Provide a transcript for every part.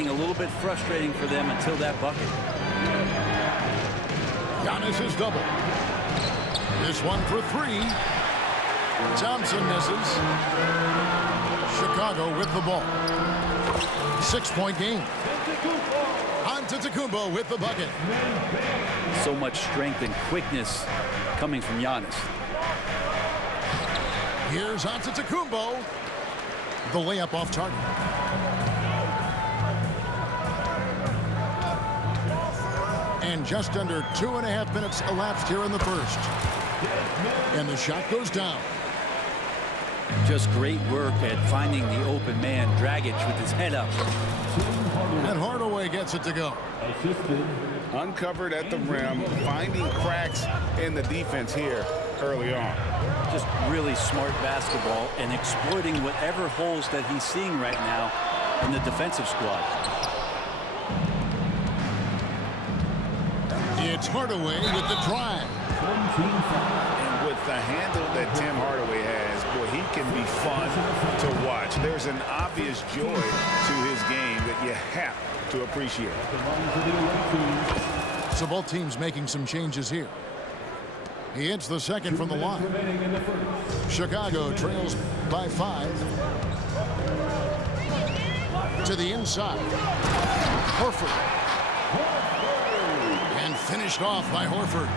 getting a little bit frustrating for them until that bucket. Giannis is double. This one for three. Thompson misses. Chicago with the ball. 6-point game. Antetokounmpo with the bucket. So much strength and quickness coming from Giannis. Here's Antetokounmpo. The layup off target. And just under 2.5 minutes elapsed here in the first. And the shot goes down. Just great work at finding the open man. Dragic with his head up. And Hardaway gets it to go. Uncovered at the rim, finding cracks in the defense here early on. Just really smart basketball and exploiting whatever holes that he's seeing right now in the defensive squad. It's Hardaway with the drive. And with the handle that Tim Hardaway has, boy, he can be fun to watch. There's an obvious joy to his game that you have to appreciate. So both teams making some changes here. He hits the second from the line. Chicago trails by 5. To the inside. Horford. And finished off by Horford.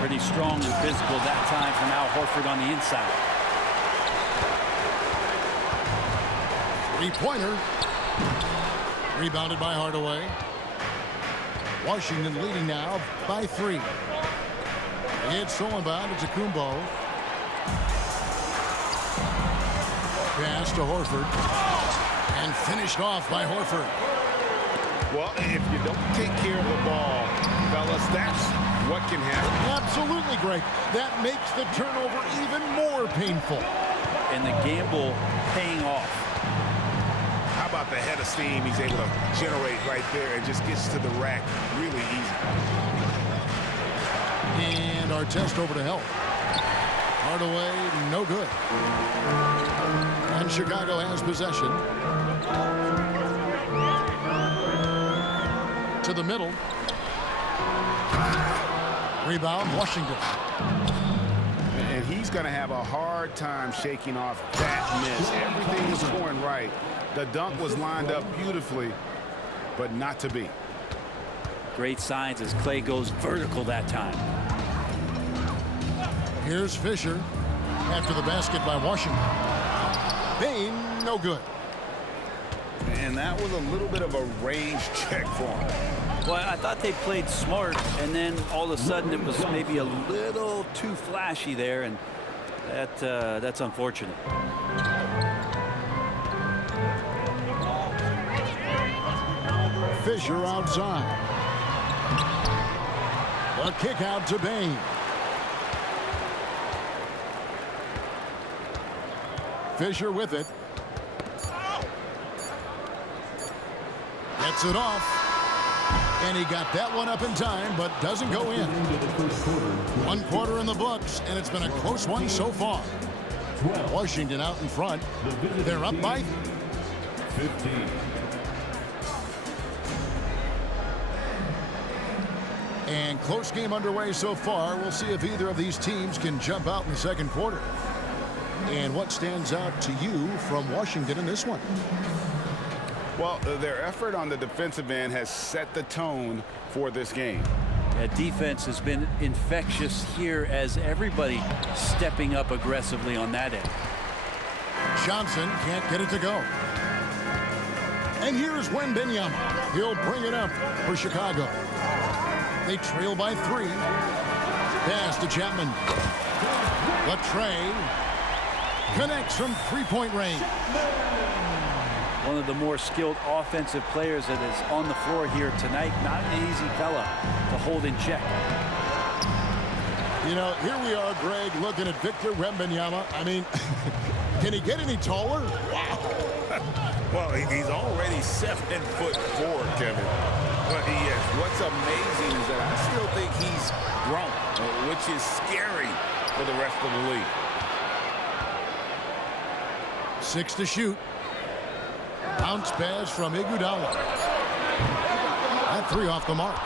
Pretty strong and physical that time for Al Horford on the inside. Three-pointer. Rebounded by Hardaway. Washington leading now by 3. It's stolen by Antetokounmpo. Pass to Horford. And finished off by Horford. Well, if you don't take care of the ball, fellas, that's what can happen. Absolutely, Greg. That makes the turnover even more painful. And the gamble paying off. How about the head of steam he's able to generate right there and just gets to the rack really easy. And our test over to help. Hardaway, no good. And Chicago has possession. To the middle. Rebound, Washington. And he's going to have a hard time shaking off that miss. Everything was going right. The dunk was lined up beautifully, but not to be. Great signs as Clay goes vertical that time. Here's Fisher after the basket by Washington. Bane, no good. And that was a little bit of a range check for him. Well, I thought they played smart, and then all of a sudden it was maybe a little too flashy there, and that's unfortunate. Fisher outside. A kick out to Bane. Fisher with it. Gets it off. And he got that one up in time, but doesn't go in. 1 quarter in the books, and it's been a close one so far. Washington out in front. They're up by 15. And close game underway so far. We'll see if either of these teams can jump out in the second quarter. And what stands out to you from Washington in this one? Well, their effort on the defensive end has set the tone for this game. That defense has been infectious here as everybody stepping up aggressively on that end. Johnson can't get it to go. And here's Wembanyama. He'll bring it up for Chicago. They trail by 3. Pass to Chapman. Latrey connects from 3-point range. One of the more skilled offensive players that is on the floor here tonight. Not an easy fella to hold in check. You know, here we are, Greg, looking at Victor Wembanyama. I mean, can he get any taller? Wow. Well, he's already 7'4", Kevin. But he is. What's amazing is that I still think he's grown, which is scary for the rest of the league. 6 to shoot. Bounce pass from Iguodala. That three off the mark.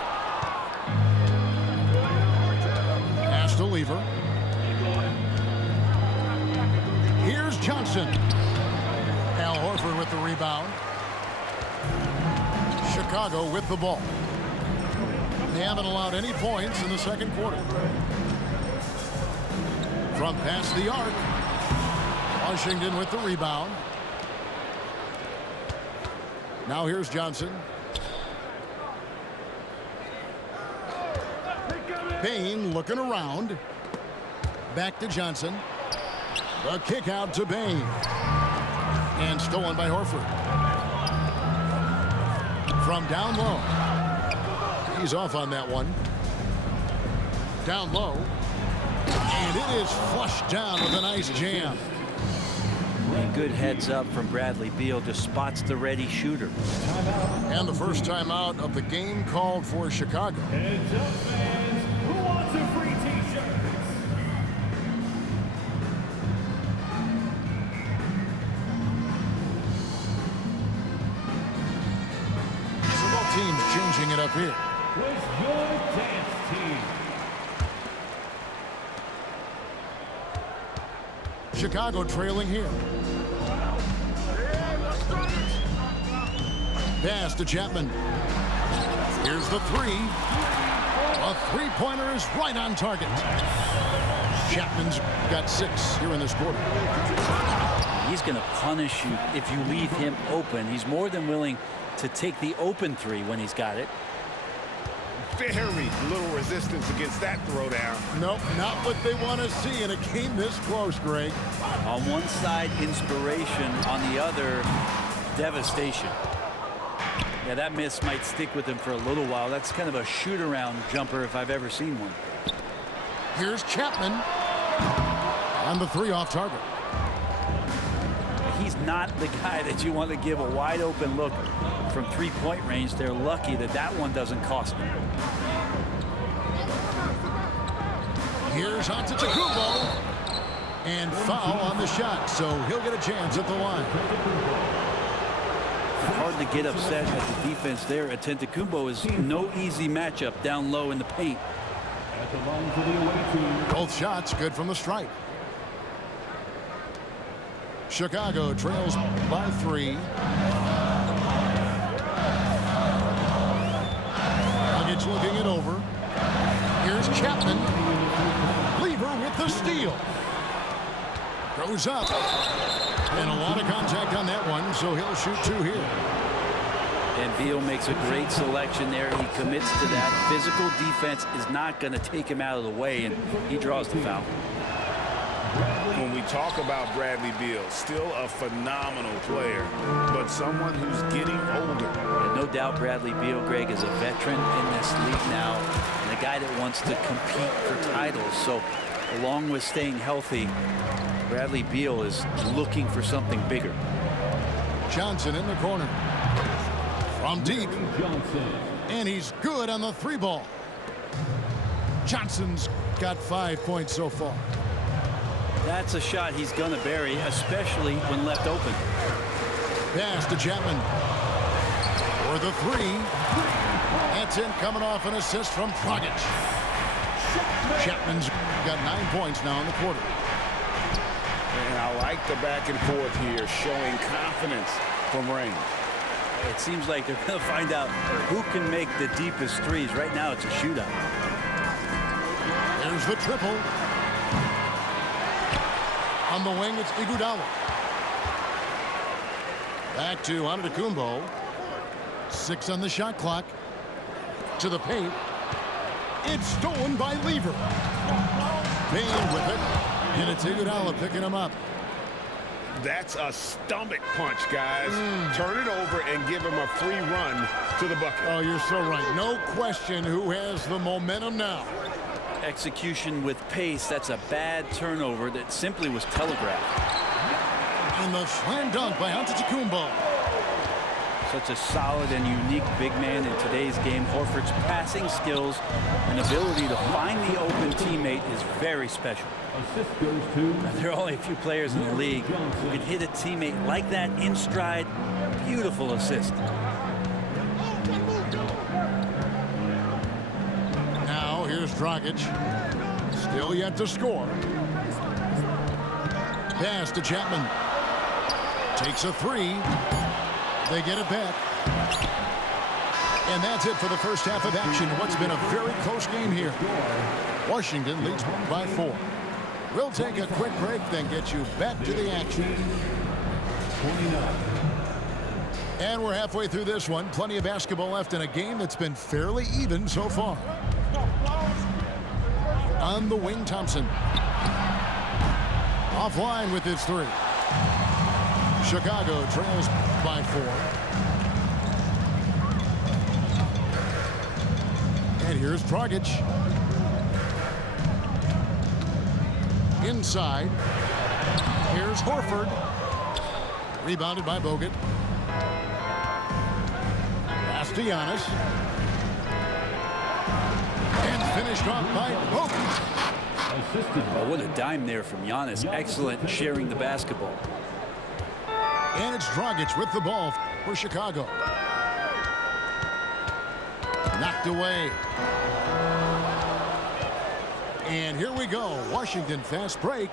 Pass to Lever. Here's Johnson. Al Horford with the rebound. Chicago with the ball. They haven't allowed any points in the second quarter. From past the arc. Washington with the rebound. Now here's Johnson. Bain looking around. Back to Johnson. The kick out to Bain. And stolen by Horford. From down low. He's off on that one. Down low. And it is flushed down with a nice jam. And good heads up from Bradley Beal. Just spots the ready shooter. And the first timeout of the game called for Chicago. Heads up, fans. Who wants a free t-shirt? So both teams changing it up here. With your dance team. Chicago trailing here. Pass to Chapman. Here's the three. A three-pointer is right on target. Chapman's got 6 here in this quarter. He's going to punish you if you leave him open. He's more than willing to take the open three when he's got it. Very little resistance against that throwdown. Nope, not what they want to see in a game this close, Greg. On one side, inspiration. On the other, devastation. Yeah, that miss might stick with him for a little while. That's kind of a shoot-around jumper if I've ever seen one. Here's Chapman. On the three off target. He's not the guy that you want to give a wide-open look from three-point range. They're lucky that that one doesn't cost them. Here's Antetokounmpo. And foul on the shot, so he'll get a chance at the line. Hard to get upset at the defense there. Antetokounmpo is no easy matchup down low in the paint. At the line for the away team. Both shots good from the stripe. Chicago trails by 3. Nuggets looking it over. Here's Chapman. Lever with the steal. Goes up. And a lot of contact on that one, so he'll shoot 2 here. And Beal makes a great selection there. He commits to that. Physical defense is not going to take him out of the way, and he draws the foul. When we talk about Bradley Beal, still a phenomenal player, but someone who's getting older. And no doubt Bradley Beal, Greg, is a veteran in this league now, and a guy that wants to compete for titles. So along with staying healthy, Bradley Beal is looking for something bigger. Johnson in the corner. From deep. Johnson. And he's good on the 3 ball. Johnson's got 5 points so far. That's a shot he's going to bury, especially when left open. Pass to Chapman. For the 3. That's in, coming off an assist from Dragic. Chapman's got 9 points now in the quarter. And I like the back and forth here, showing confidence from range. It seems like they're going to find out who can make the deepest threes. Right now, it's a shootout. There's the triple. On the wing, it's Iguodala. Back to Antetokounmpo. 6 on the shot clock. To the paint. It's stolen by Lever. Bain with it. And it's Iguodala picking him up. That's a stomach punch, guys. Turn it over and give him a free run to the bucket. Oh, you're so right. No question who has the momentum now. Execution with pace. That's a bad turnover that simply was telegraphed. And the slam dunk by Antetokounmpo. Such a solid and unique big man in today's game. Horford's passing skills and ability to find the open teammate is very special. Assist goes to There are only a few players in the league who can hit a teammate like that in stride. Beautiful assist. Now here's Dragic. Still yet to score. Pass to Chapman. Takes a three. They get it back. And that's it for the first half of action. What's been a very close game here. Washington leads by 4. We'll take a quick break, then get you back to the action. And we're halfway through this one. Plenty of basketball left in a game that's been fairly even so far. On the wing, Thompson. Offline with his three. Chicago trails by 4. And here's Dragic. Inside. Here's Horford. Rebounded by Bogut. Pass to Giannis. And finished off by Bogut. Oh, what a dime there from Giannis. Excellent sharing the basketball. And it's Dragic with the ball for Chicago. Knocked away. And here we go. Washington fast break.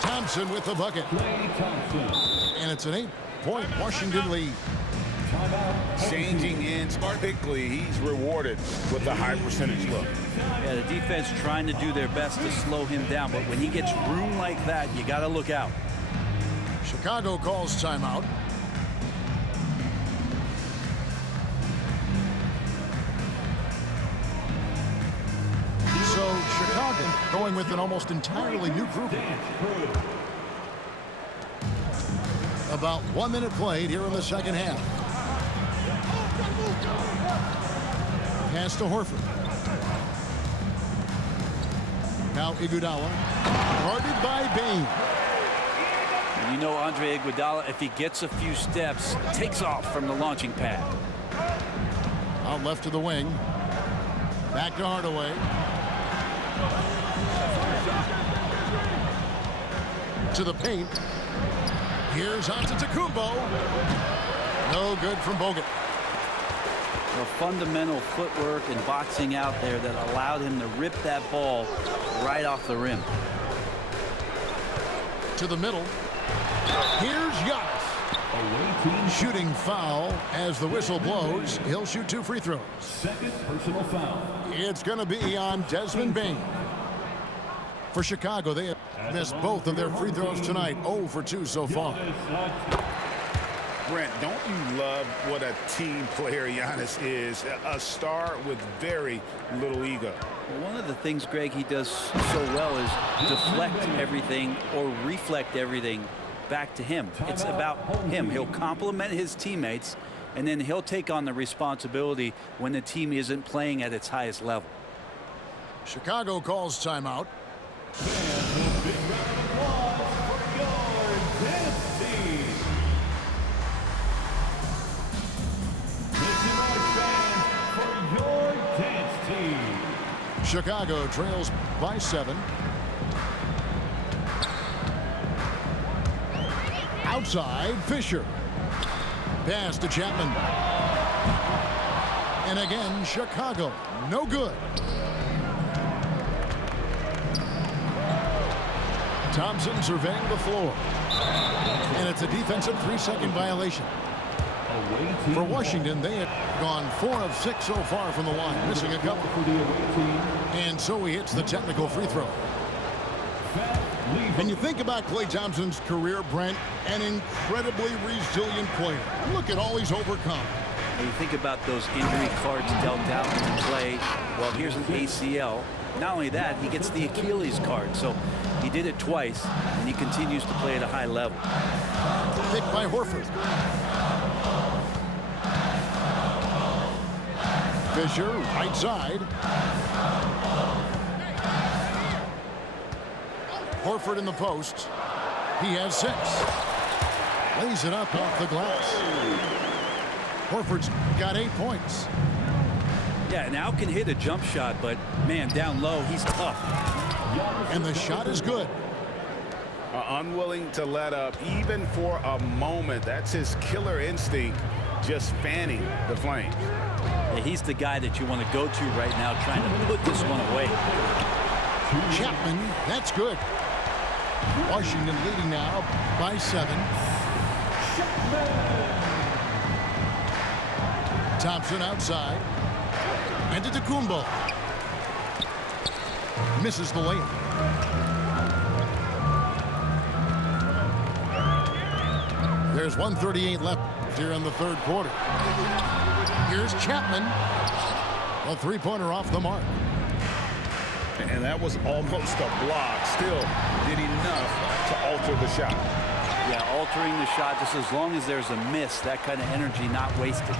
Thompson with the bucket. And it's an 8-point Washington lead. Changing ends quickly. He's rewarded with a high percentage look. Yeah, the defense trying to do their best to slow him down, but when he gets room like that, you got to look out. Chicago calls timeout. So Chicago going with an almost entirely new group. About 1 minute played here in the second half. Pass to Horford. Now Iguodala. Guarded by Bane. You know Andre Iguodala, if he gets a few steps, takes off from the launching pad. Out left to the wing. Back to Hardaway. To the paint. Here's Antetokounmpo. No good from Bogut. The fundamental footwork and boxing out there that allowed him to rip that ball right off the rim. To the middle. Here's Giannis. Shooting foul as the whistle blows. He'll shoot 2 free throws. Second personal foul. It's going to be on Desmond Bane. For Chicago, they have missed both of their free throws tonight. 0 for 2 so far. Brent, don't you love what a team player Giannis is? A star with very little ego. Well, one of the things, Greg, he does so well is deflect everything or reflect everything back to him. It's about him. He'll compliment his teammates, and then he'll take on the responsibility when the team isn't playing at its highest level. Chicago calls timeout. Chicago trails by 7. Outside, Fisher. Pass to Chapman. And again, Chicago. No good. Thompson surveying the floor. And it's a defensive 3-second violation. For Washington, they have gone 4 of 6 so far from the line, missing a couple. And so he hits the technical free throw. When you think about Klay Thompson's career, Brent, an incredibly resilient player. Look at all he's overcome. When you think about those injury cards dealt out to Klay, well, here's an ACL. Not only that, he gets the Achilles card. So he did it twice, and he continues to play at a high level. Picked by Horford. Fisher, right side. Horford in the post. He has 6. Lays it up off the glass. Horford's got 8 points. Yeah, now can hit a jump shot, but man, down low, he's tough. And the shot is good. Unwilling to let up even for a moment. That's his killer instinct, just fanning the flames. Yeah, he's the guy that you want to go to right now, trying to put this one away. Chapman, that's good. Washington leading now by 7. Thompson outside. And to Kumbo. Misses the layup. There's 1:38 left here in the third quarter. Here's Chapman. A three-pointer off the mark. And that was almost a block. Still did enough to alter the shot. Yeah, altering the shot just as long as there's a miss, that kind of energy not wasted.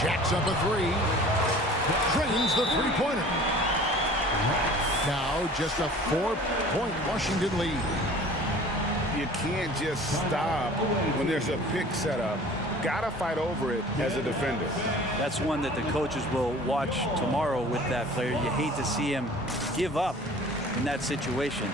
Jacks up a 3. Drains the three-pointer. Now just a 4-point Washington lead. You can't just stop when there's a pick set up. Gotta fight over it as a defender. That's one that the coaches will watch tomorrow with that player. You hate to see him give up in that situation.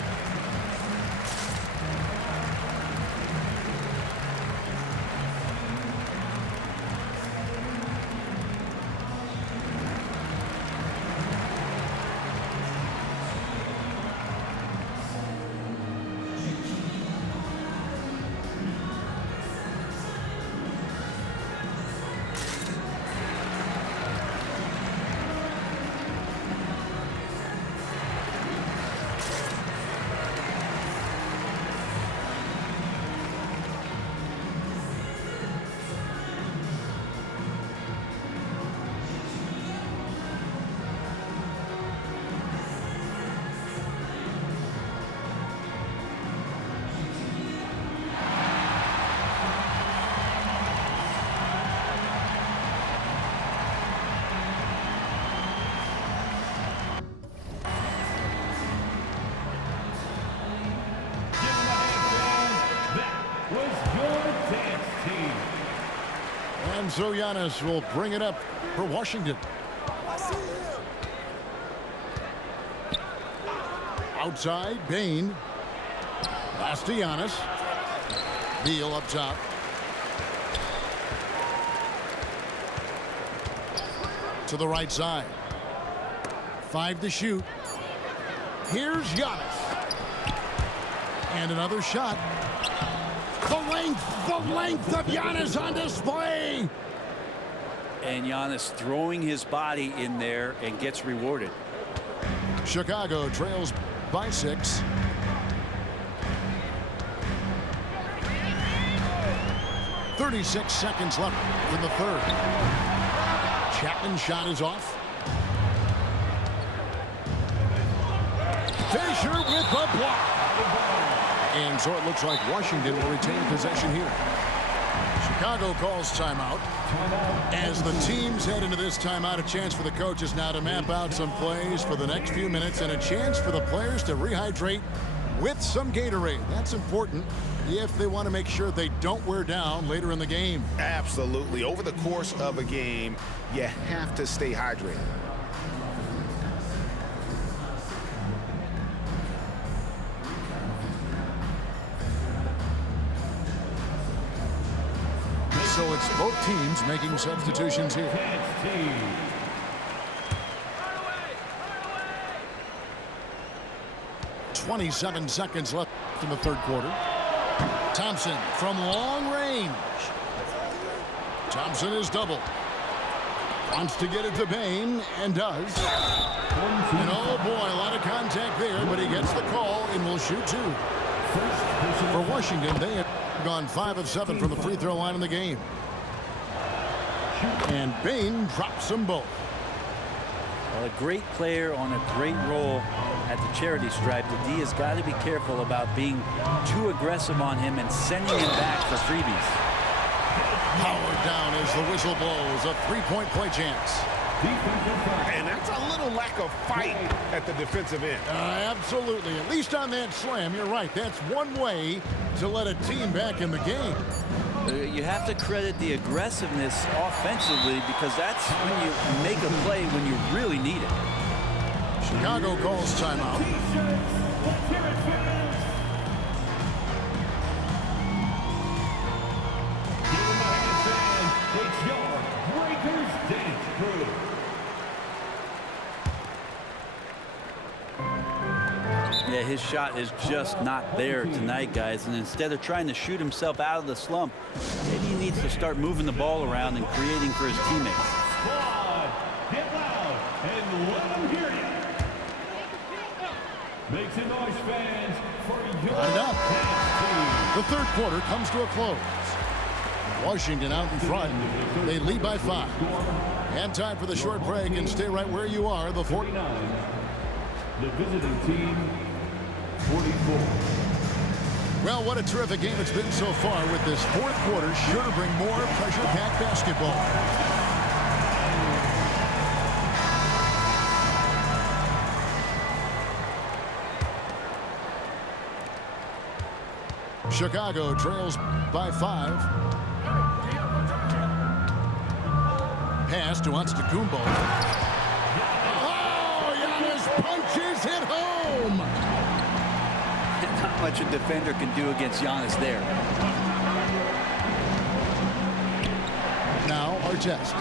And so Giannis will bring it up for Washington. Outside, Bane. Pass to Giannis. Beal up top. To the right side. 5 to shoot. Here's Giannis. And another shot. The length of Giannis on display. And Giannis throwing his body in there and gets rewarded. Chicago trails by 6. .36 seconds left in the third. Chapman's shot is off. Fisher with the block. And so it looks like Washington will retain possession here. Chicago calls timeout. As the teams head into this timeout, a chance for the coaches now to map out some plays for the next few minutes and a chance for the players to rehydrate with some Gatorade. That's important if they want to make sure they don't wear down later in the game. Absolutely. Over the course of a game, you have to stay hydrated. So it's both teams making substitutions here. 27 seconds left in the third quarter. Thompson from long range. Thompson is doubled. Wants to get it to Bane and does. And oh boy, a lot of contact there, but he gets the call and will shoot 2. For Washington, they have gone 5 of 7 from the free throw line in the game. And Bane drops them both. Well, a great player on a great role at the charity stripe. The D has got to be careful about being too aggressive on him and sending him back for freebies. Powered down as the whistle blows. A 3-point play chance. And that's a little lack of fight at the defensive end. Absolutely. At least on that slam, you're right. That's one way to let a team back in the game. You have to credit the aggressiveness offensively because that's when you make a play when you really need it. Chicago calls timeout. T-shirts. Let's hear it, fans. Give them a hand, fans. It's your Breakers Dance Crew. Yeah, his shot is just not there tonight, guys. And instead of trying to shoot himself out of the slump, maybe he needs to start moving the ball around and creating for his teammates. Squad, get loud and let them hear you. Make some noise, fans, for your Line up. dance team. The third quarter comes to a close. Washington out in front. They lead by 5. And time for the short break, and stay right where you are. The 49. The visiting team, 44. Well, what a terrific game it's been so far, with this fourth quarter sure to bring more pressure-packed basketball. Chicago trails by 5. Pass to Antetokounmpo. Oh, Giannis punches it home. Not much a defender can do against Giannis there. Now Artest.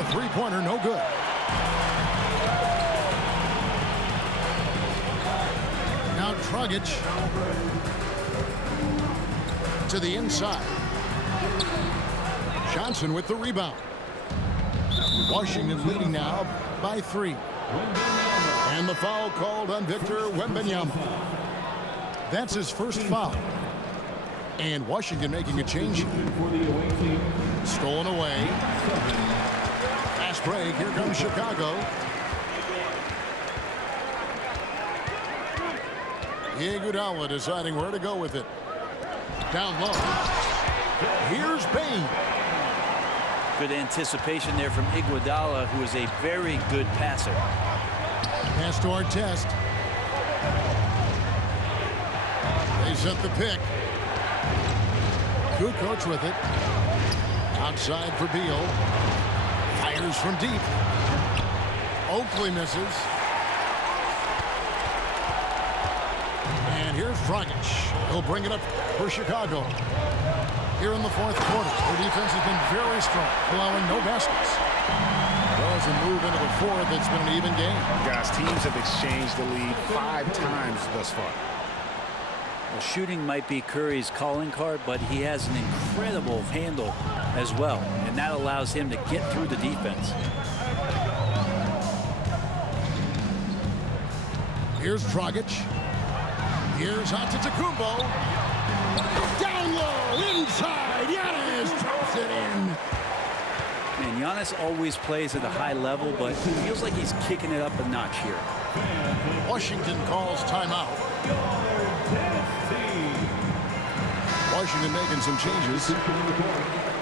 A three-pointer, no good. Now Dragic to the inside. Johnson with the rebound. Washington leading now by 3. And the foul called on Victor Wembanyama. That's his first foul. And Washington making a change. For the away team, Stolen away. Fast break. Here comes Chicago. Iguodala deciding where to go with it. Down low. Here's Bane. Good anticipation there from Iguodala, who is a very good passer. Pass to Artest. They set the pick. Kukoc with it. Outside for Beal. Fires from deep. Oakley misses. And here's Dragic. He'll bring it up for Chicago. Here in the fourth quarter, their defense has been very strong, allowing no baskets. Well, as we move into the fourth, it's been an even game. Guys, teams have exchanged the lead 5 times thus far. Well, shooting might be Curry's calling card, but he has an incredible handle as well, and that allows him to get through the defense. Here's Dragic. Here's Antetokounmpo. Down low, inside. Giannis drops it in. And Giannis always plays at a high level, but it feels like he's kicking it up a notch here. Washington calls timeout. Washington making some changes.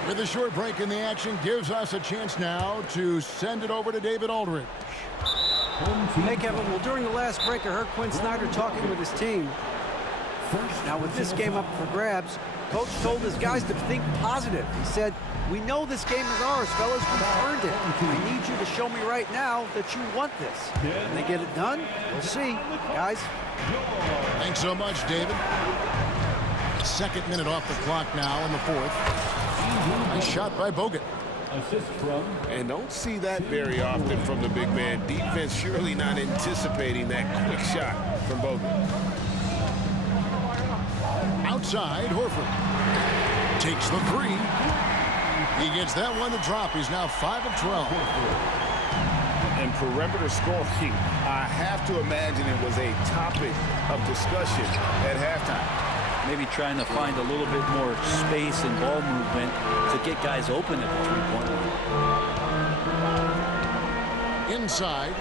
With a short break in the action, gives us a chance now to send it over to David Aldridge. Hey, Kevin. Well, during the last break, I heard Quinn Snyder talking with his team. Now, with this game up for grabs, Coach told his guys to think positive. He said, "We know this game is ours, fellas. We've earned it. I need you to show me right now that you want this." Can they get it done? We'll see, guys. Thanks so much, David. Second minute off the clock now in the fourth. Nice shot by Bogut. assist from. And don't see that very often from the big man. Defense surely not anticipating that quick shot from Bogut. Outside, Horford takes the 3. He gets that one to drop. He's now 5 of 12. And perimeter scoring, I have to imagine it was a topic of discussion at halftime. Maybe trying to find a little bit more space and ball movement to get guys open at the three-point line. Inside.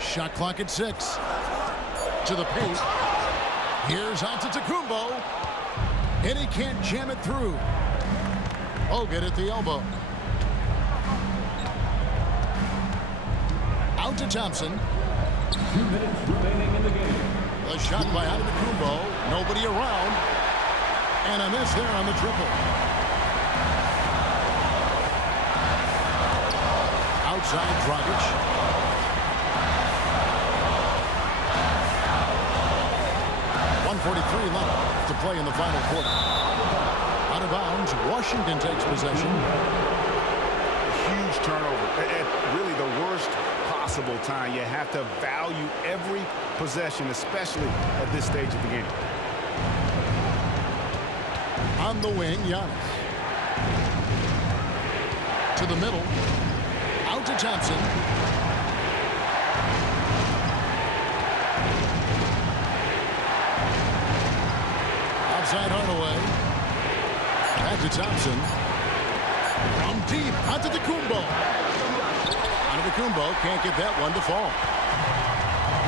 Shot clock at 6. To the paint. Here's Antetokounmpo. And he can't jam it through. Bogut at the elbow. Out to Thompson. 2 minutes remaining in the game. The shot by Antetokounmpo. Nobody around. And a miss there on the triple. Outside Dragic. .143 left to play in the final quarter. Out of bounds, Washington takes possession. Huge turnover at really the worst possible time. You have to value every possession, especially at this stage of the game. On the wing, Giannis. To the middle. Out to Thompson. Outside Hardaway. Back to Thompson. From deep. Out to Kumbo. Kumbo can't get that one to fall.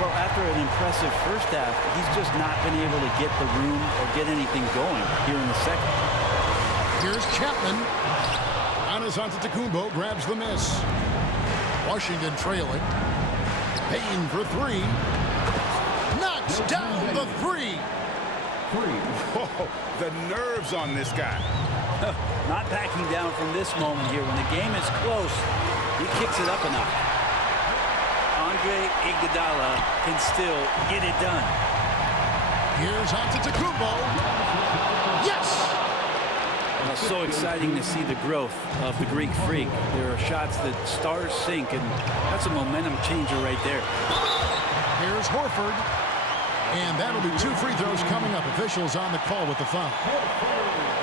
Well, after an impressive first half, he's just not been able to get the room or get anything going here in the second. Here's Chapman. Giannis Antetokounmpo grabs the miss. Washington trailing. Payne for three. Knocks down the three. Whoa, the nerves on this guy. Not backing down from this moment here. When the game is close, he kicks it up a notch. Andre Iguodala can still get it done. Here's Antetokounmpo. Yes! Well, so exciting to see the growth of the Greek Freak. There are shots that stars sink, and that's a momentum changer right there. Here's Horford. And that'll be 2 free throws coming up. Officials on the call with the foul.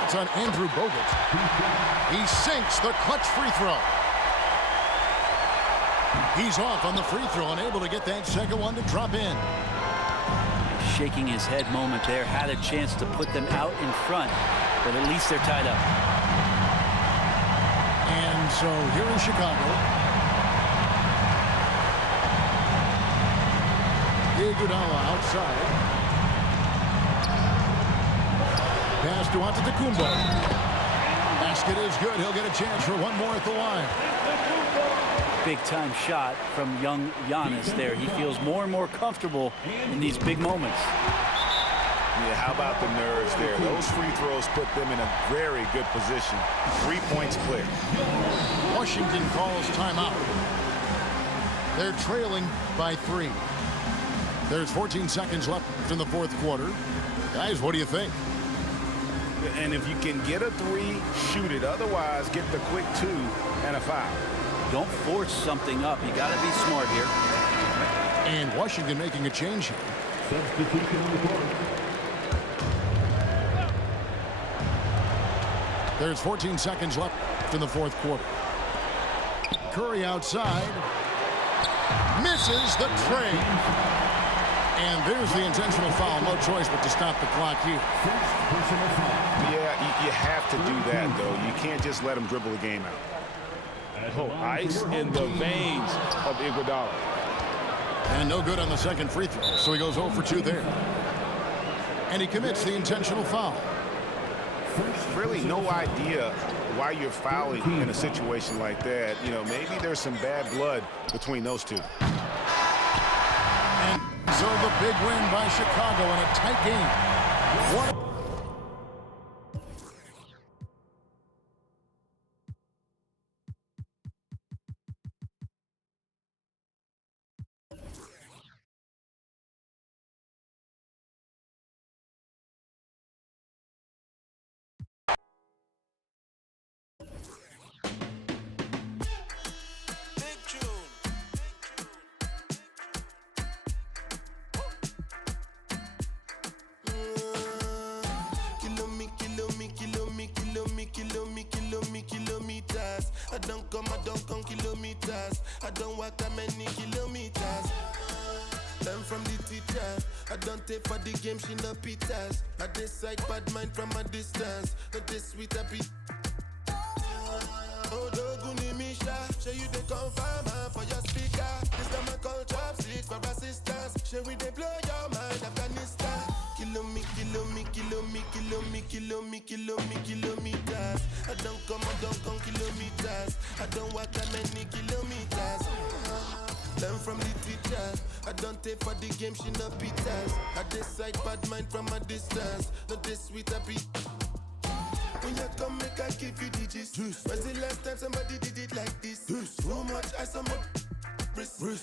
It's on Andrew Bogut. He sinks the clutch free throw. He's off on the free throw, unable to get that second one to drop in. Shaking his head moment there. Had a chance to put them out in front, but at least they're tied up. And so here in Chicago, Iguodala outside. Pass to Antetokounmpo. Basket is good. He'll get a chance for one more at the line. Big-time shot from young Giannis there. He feels more and more comfortable in these big moments. Yeah, how about the nerves there? Those free throws put them in a very good position. 3 points clear. Washington calls timeout. They're trailing by 3. There's 14 seconds left in the fourth quarter. Guys, what do you think? And if you can get a 3, shoot it. Otherwise, get the quick 2 and a foul. Don't force something up. You got to be smart here. And Washington making a change here. Substitution on the court. There's 14 seconds left in the fourth quarter. Curry outside. Misses the tray. And there's the intentional foul. No choice but to stop the clock here. Yeah, you have to do that, though. You can't just let him dribble the game out. Oh, ice in the veins of Iguodala. And no good on the second free throw. So he goes 0 for 2 there. And he commits the intentional foul. Really no idea why you're fouling in a situation like that. You know, maybe there's some bad blood between those two. And so the big win by Chicago in a tight game. What? Kilometers. I don't come kilometers. I don't walk that many kilometers. Learn from the teacher. I don't take for the game, she no pitas. I decide bad mind from a distance. Not this sweet happy. Oh, Doguni Misha. Show you the confirm for your speaker. This time I call chopsticks for assistance. Show we they blow your mind, Afghanistan. Kilometers. I don't come kilometers. I don't walk that many kilometers. Learn from the teacher. I don't take for the game, she no pitas. I decide bad mind from a distance. Not this sweet happy. When you come, make I give you digits. When's the last time somebody did it like this? Too much ice on my wrist.